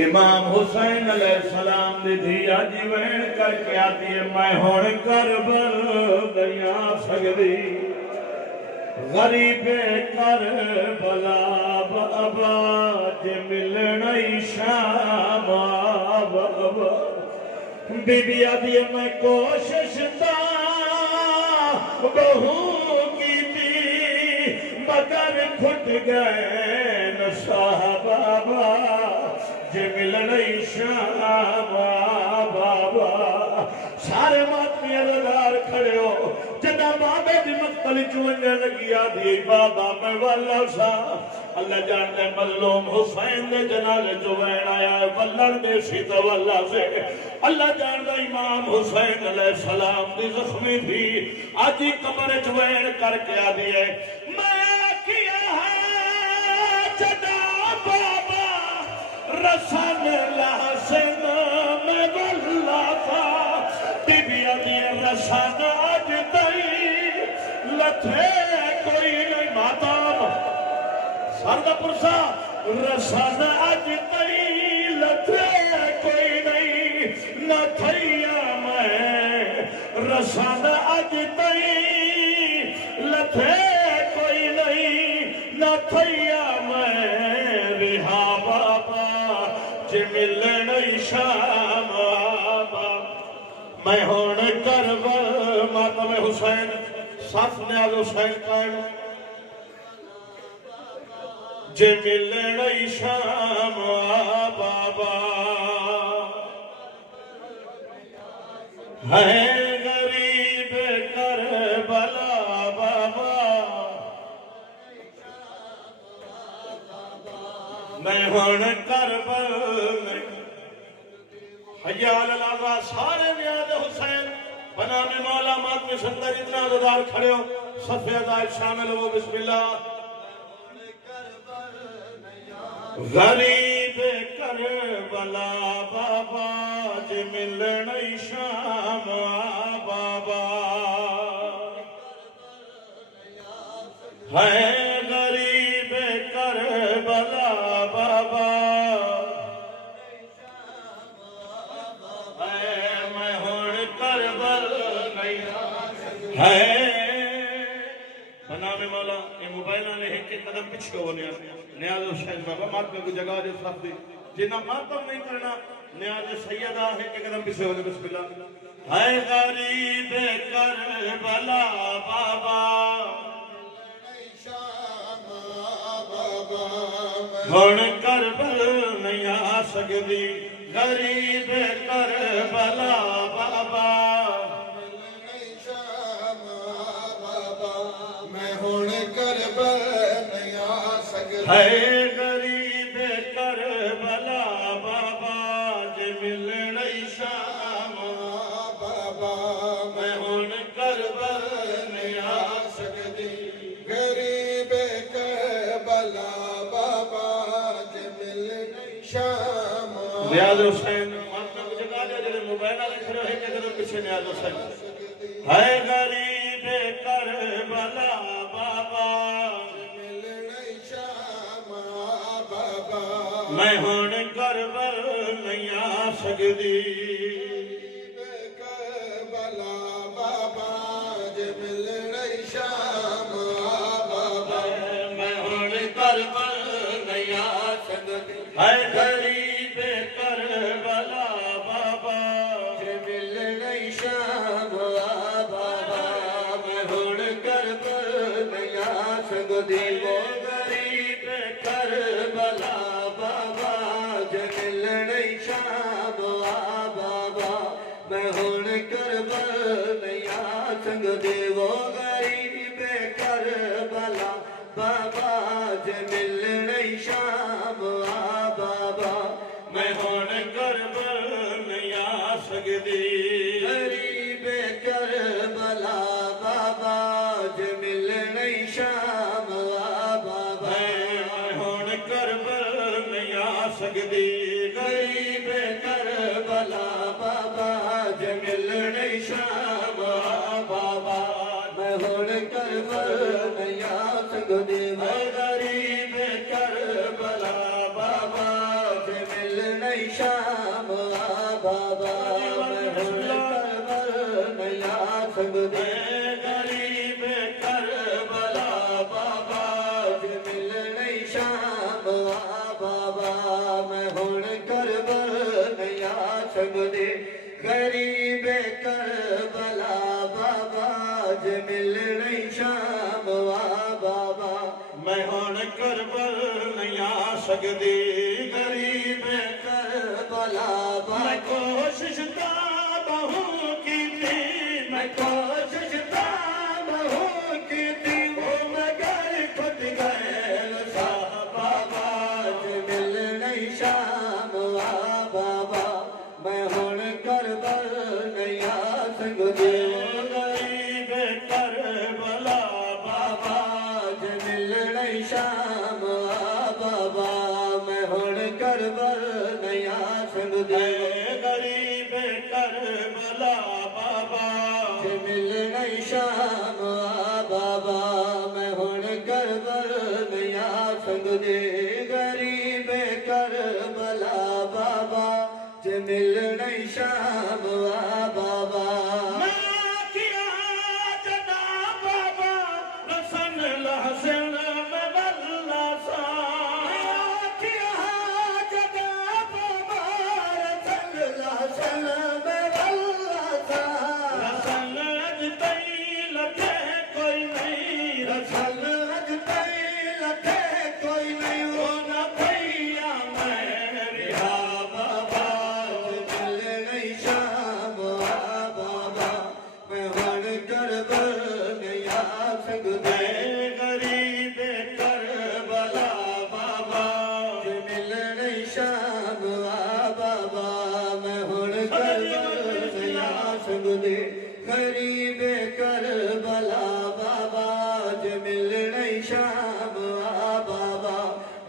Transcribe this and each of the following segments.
इमाम हुसैन अलैहिस्सलाम दी धिया जी वहन करके आती है मैं हुण करबल गया सकदी गरीबे करबला बाबा जे मिलना शाम बाबा बीबी आदि मैं कोशिश बहु की थी मगर खुट गए नशा बाबा जे मिलना शाम बाबा सारे मातमी अदार खड़े हो जना बाबे दी मक्तल चुवंजन लगी आदि बाबा मैं वाला सा अल्लाह जानते मजलूम हुसैन दे जनाले जो वैन आया वल्लड़ दे सीता वाला से अल्लाह जानता इमाम हुसैन अलैहिस्सलाम दी जख्मी थी आज ही कब्र च वैन करके आ दिए मैं किया है जना बाबा रसन लासन में वल्ला था बिबिया दी रसन आज तई लथे कोई नहीं मातम सरदा पुरसा रसन आज तई लथे कोई नहीं न थैया मैं रसन आज तई लथे कोई नहीं न थैया मैं रिहा बाबा जे मिलन शाम मैं हुण करबल मातम हुसैन साफ न्याज हुसैन कायम जे मिलन शाम बाबा है गरीब करबला बाबा मैं हुण करबल हयाल अलावा सारे न्याज हुसैन बना में मौला मात में संदर इतना अदार खड़े हो सफेदार शामिल हो बिस्मिल्लाह गरीब करबला बाबा जे मिलन शाम बाबा है गरीब करबला बाबा मैं हुण करबल नहीं है बना में मौला ये मोबाइल ने एक कदम पीछे हो न्याज हुसैन बाबा मातम को जगह जो साथ दी जिन्ना मातम नहीं करना न्याज सैयदा है एक कदम पीछे हो बिस्मिल्लाह है गरीब करबला बाबा हुण करबल नहीं आ सकदी गरीब करबला बाबा मैं हुण करबल नहीं आ सकदी है गरीब करबला बाबा जे मिलन शाम बाबा मैं हुण करबल नहीं आ सकदी गरीब करबला बाबा जे मिलन शाम न्याज हुसैन मातम को जगा दे जेरे मोबाइल वाले खड़े है के कदम पीछे न्याज हुसैन है गरीब करबला बाबा मैं हुण करबल नहीं आ सकदी करबला बाबा जे मिलन शाम बाबा मैं हुण करबल नहीं आ सकदी है गरीब करबला बाबा जे मिलन शाम बाबा मैं हुण करबल नहीं आ सकदी वो गरीब करबला बाबा जे मिलन शाम बाबा मैं हुण करबल नहीं आ सकदी वो गरीब करबला बाबा जे मिलन शाम बाबा मैं हुण करबल नहीं आ सकदी गरीब करबला बाबा जे मिलन शाम बाबा मैं हुण करबल नहीं आ सकदी गरीब करबला बाबा जे मिलन शाम बाबा मैं हुण करबल नहीं आ सकदी गरीब करबला बाबा जे मिलन नहीं शाम बाबा मैं हुण करबल नहीं आ सकदी गरीब करबला बाबा जे मिल नहीं शाम बाबा मैं हुण करबल नहीं आ सकदी गरीब करबला बाबा जे मिल नहीं शाम बाबा मैं हुण करबल नहीं आ सकदी गरीब करबला बाबा मैं कोशिश ता बहु की थी मैं कोशिश ता बहु की थी वो मगर खुद गए बाबा जे मिल नहीं शाम बाबा मैं हुण करबल नहीं आ सकदी गरीब करबला बाबा जे मिल नहीं शाम बाबा मैं हुण करबल नहीं आ सकदी गरीब करबला बाबा जे मिल नहीं शाम बाबा मैं हुण करबल नहीं आ सकदी गरीब करबला बाबा जे मिल नहीं शाम बाबा मैं किया जदा बाबा रसन लहसन में वल्ला सा किया जदा बाबा रसन लहसन में वल्ला सा रसन अजतई लथे कोई नहीं रसन रसन अजतई लथे कोई नहीं वो न भैया मैं रिहा बाबा जे मिल नहीं शाम बाबा मैं हुण करबल नहीं आ सकदी गरीब करबला बाबा जे मिल नहीं शाम बाबा मैं हुण करबल नहीं आ सकदी गरीब करबला बाबा जे मिल नहीं शाम बाबा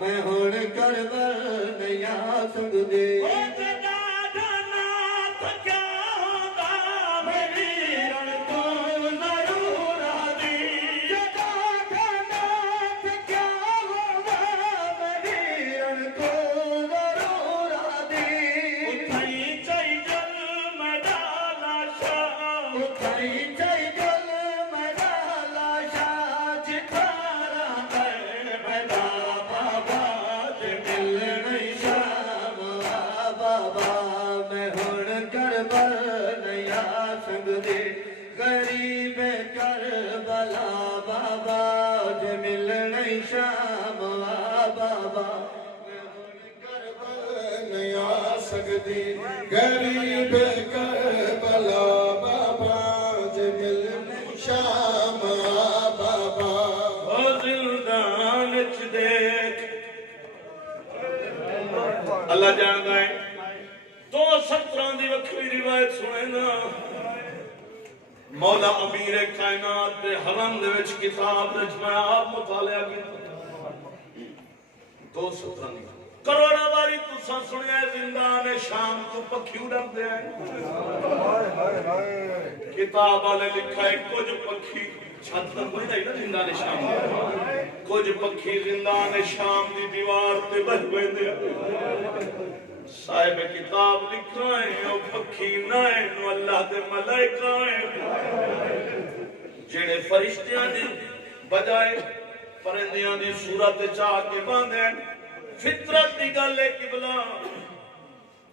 मैं हुण करबल नहीं आ सकदी ओ जदा जाना तो क्या होगा मेरी रण को जरूर आदि जदा जाना तो क्या होगा मेरी रण को जरूर आदि उठई चई जल में डाला शाह उठाई चई जल मेरा लाशा जिठारा मैदा बाबा जे मिल नहीं शाम बाबा मैं हुण करबल नहीं आ सकदी गरीब करबला बाबा जे मिल नहीं शाम बाबा मैं हुण करबल नहीं आ सकदी गरीब करबला बाबा जे मिल नहीं शाम बाबा ओ जिंदान च देख अल्लाह जानदा है 217 दी वखरी रिवायत सुने ना मौला अमीर कायनात दे हरम दे विच किताब विच मैं आप मुतालिया कीता 217 दी करोड़ा वारी तुसा सुनिया जिंदान शाम तो पखी उड़ांदे किताब वाले लिखा है कुछ पखी छत तक कोई नहीं ना जिंदान शाम कुछ पखी जिंदान शाम दी दीवार ते बह वेंदे साहिब किताब लिख रहे हैं ओ पखी ना है नो अल्लाह दे मलाइका है जेड़े फरिश्तियां दी बजाए परिंदियां दी सूरत चाह के बांधे फितरत दी गल है किबला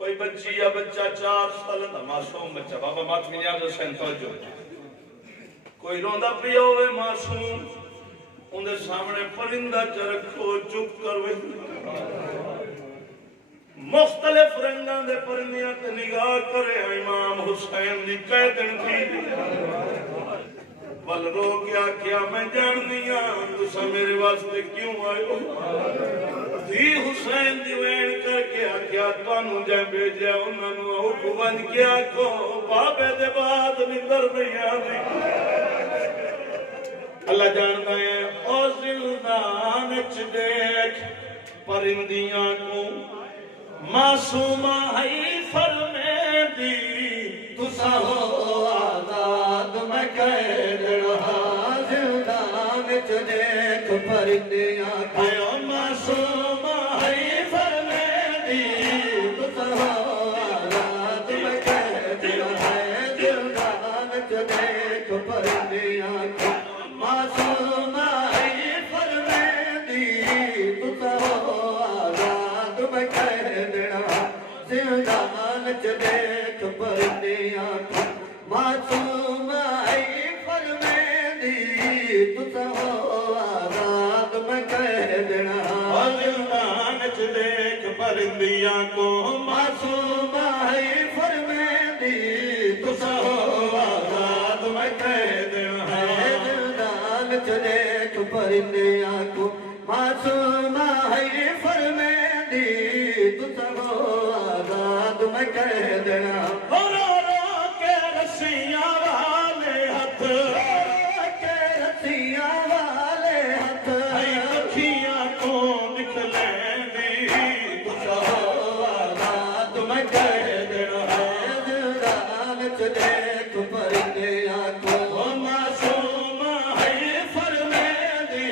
कोई बच्ची या बच्चा 4 साल दा मासूम बच्चा बाबा मात मिलिया तो सेंटर जो कोई रोंदा पिया होवे मासूम उनके सामने परिंदा च रखो चुप कर वे मुख्तलिफ रंगां दे परिंदियां ते निगाह करे इमाम हुसैन दी कैदन थी बल रो क्या मैं जाननी हां तुसा मेरे वास्ते क्यों आए हो धी हुसैन दी वैन करके आख्या तुहानू जै भेजा उन्हां नू हुक्म बन के आखो बाबे दे बाद निंदर नहीं आंदी अल्लाह जानदा है ओ जिंदान च देख परिंदियां को मासूमा है फरमेंदी तुसा हो आजाद मैं कैद रहा जिंदान च देख परिंदियां आयो मासूमा है फरमेंदी तुसा हो आजाद मैं कह दिया है दिलदान च देख परिंदियां को मासूम आई फरमेंदी तुसा हो आजाद मैं कह दिया दिलदान च देख परिंदियां को मासूम आई फरमेंदी तुसा हो आजाद मैं कह दिया दिलदान च देख परिंदियां को मासूम आई फरमेंदी तुसा हो आजाद मैं कह दिया है दिलदान च देख परिंदियां को मासूम आई फरमेंदी तुसा हो आजाद मैं कह दिया रो के रस्सियां वाले हथ के रस्सियां वाले हथ अखियां को निकलेंदी तुसा हो आजाद मैं कह दिया है दिलदान च देख परिंदियां को मासूम है फरमेंदी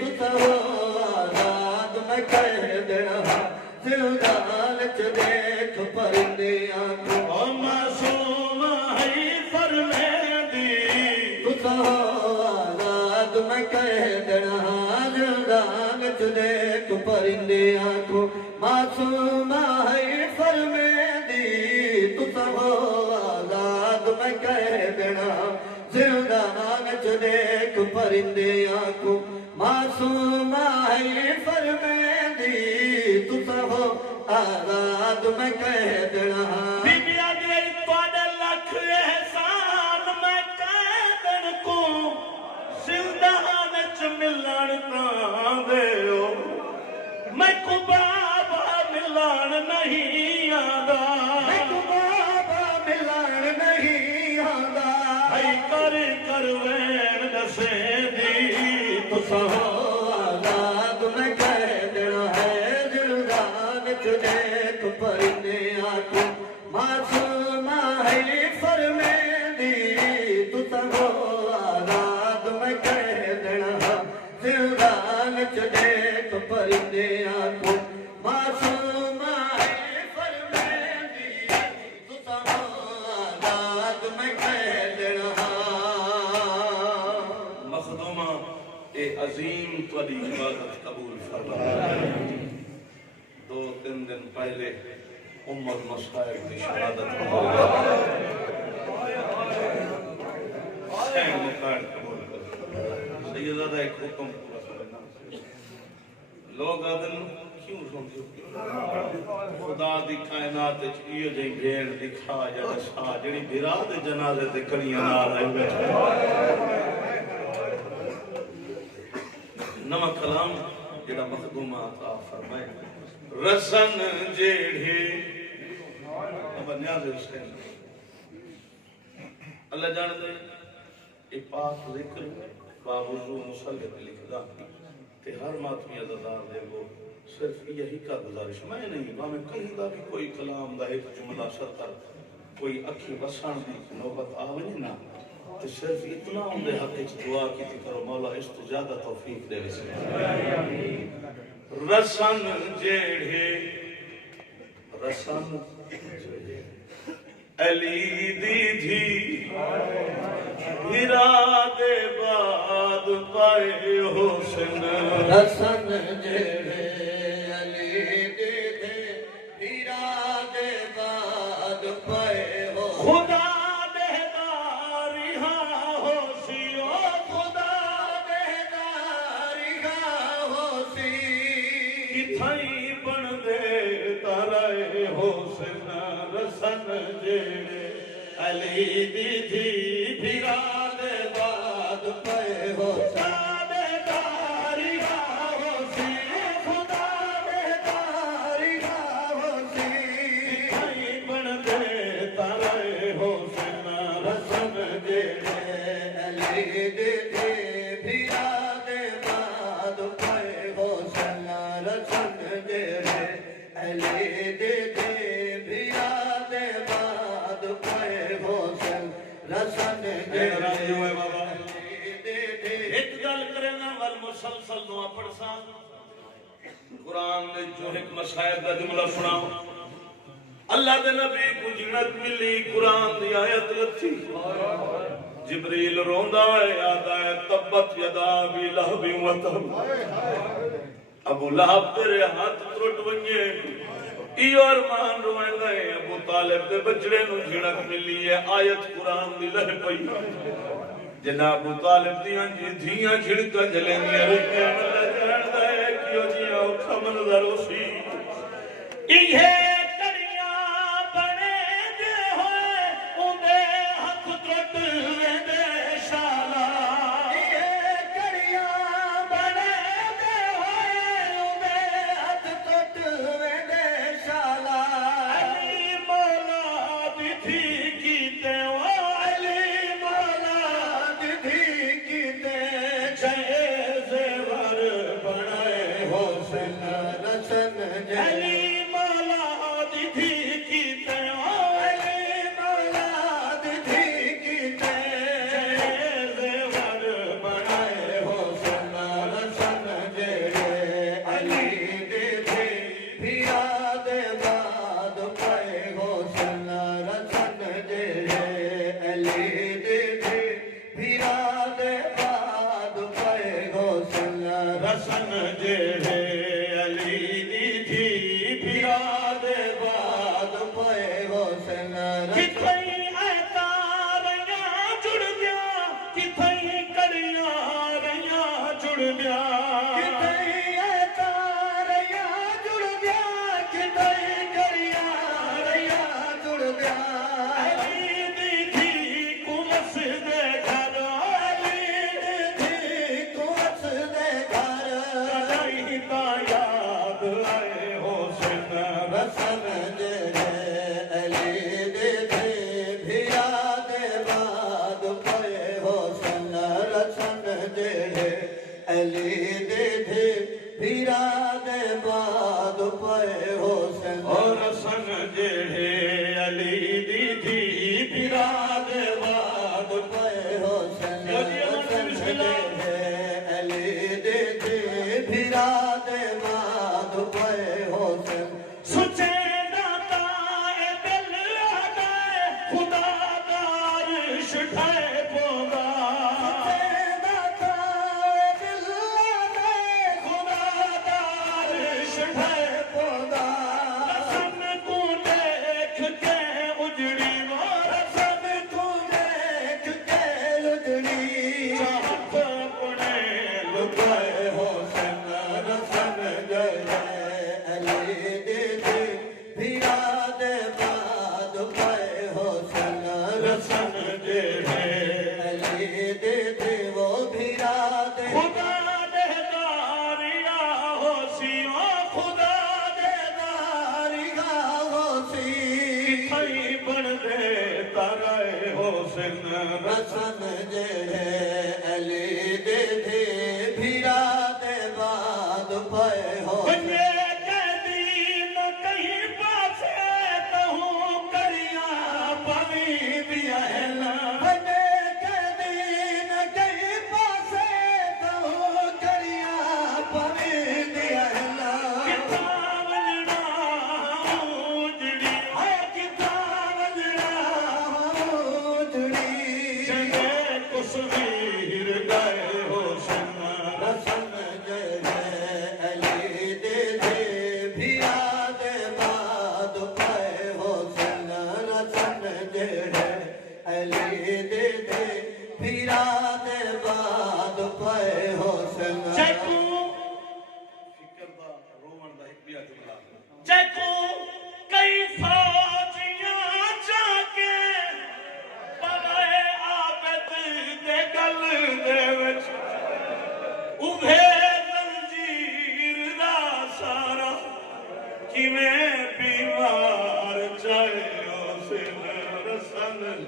तुसा हो आजाद मैं कह दिया दिलदान च देख परिंदियां को मासूम है फरमेंदी तुसा हो आजाद मैं कह देना दिलदान च देख परिंदियां को मासूम है फरमेंदी तुसा हो आजाद मैं कह देना दिलदान च देख परिंदियां को मासूम है फरमेंदी तुसा हो आजाद मैं कह देना बीबिया दे तुहाडे लख एहसान मैं कह देन को जिंदान च मिलन तां देओ मैं को बाबा मिलन नहीं आंदा बाबा मिलन नहीं आंदा आई कर वैन दसे दी तुसा हो आजाद मैं कह देना है दिलदान च देख परिंदियां को मासूम है फरमेंदी तुसा हो आजाद मैं कह देना दिलदान च देख परिंदियां को मासूम है फरमेंदी तुसा हो आजाद मैं कह देना मखदूमा ए अजीम तुहाडी इबादत कबूल फरमा 2-3 दिन पहले उम्मत मसाइब की शहादत सैयदा एक हुक्म पूरा करना लोग आदन क्यों समझो खुदा दी कायनात विच इहो जई भेड़ दिखा या दसा जेड़ी बिरा दे जनाजे ते कड़ियां नाल आई बैठे नवा कलाम जेड़ा मखदूमा अता फरमाए रसन जेड़े न्याज़ हुसैन अल्लाह जानदे ए पाक जिक्र बावजूद मुसल्ले पे लिखदा ते हर मातमी अज़ादार देगो सिर्फ यही का गुजारिश मैं नहीं भावे कहीं दा भी कोई कलाम दा एक जुमला सरतर कोई अखी वसण दी नौबत आवे ना तो सिर्फ इतना उनके हक च दुआ की करो मौला इस तो ज्यादा तौफीक दे रसन जेड़े रसन अली दी थी हीरा दे बाद पाए हुस्न रसन जेड़े अली दे थे हीरा दे बाद पाए हो खुदा अली दी थी फिरा दे बाद पे हो सादे दारी हो सी खुदा दे दारी हो सी भाई बन दे तारे हो सना रसन दे अली दे थे हीरा दे बाद पाए हो सना रसन दे अली दे थे हीरा दे बाद पाए हो सन रसन दे बाबा एक गल करना वल मुसलसल दुआ पढ़सा कुरान में जो एक मसाइल का जुमला सुनाओ अल्लाह दे नबी को जिन्नत मिली कुरान दी आयत लथी जिब्रील रोंदा है आता है तब्बत यदा अबी लहब व तब अबू लहब तेरे हाथ त्रुट वंजे इयो अरमान रोंदा है अबू तालिब दे बचड़े नु जिन्नत मिली है आयत कुरान दी लह पई जना अबू तालिब दियां धीयां छिड़का जलेंदियां रहियां अल्लाह जानदा है कियो जिया औखा मंजर होसी इहे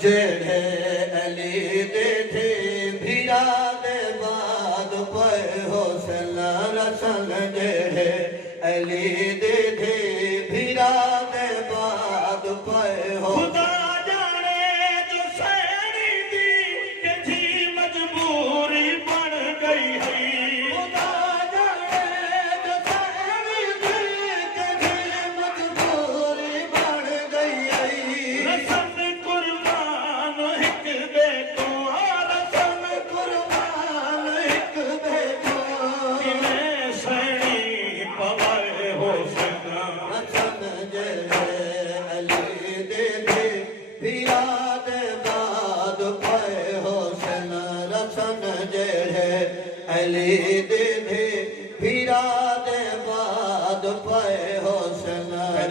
जेड़े अली दे थे भीरा दे बाद पे हुसन रसन जेड़े अली दे थे भीरा दे बाद पे खुदा जाने जो सैनी दी के थी मजबूरी बन गई है खुदा जाने जो सैनी दी के थी मजबूरी बन गई ਜਿਹੜੇ ਅਲੀ ਦੇ ਪੀਰਾ ਦੇ ਬਾਦ ਪਏ ਹੁਸਨ ਰਸਨ ਜਿਹੜੇ ਅਲੀ ਦੇ ਪੀਰਾ ਦੇ ਬਾਦ ਪਏ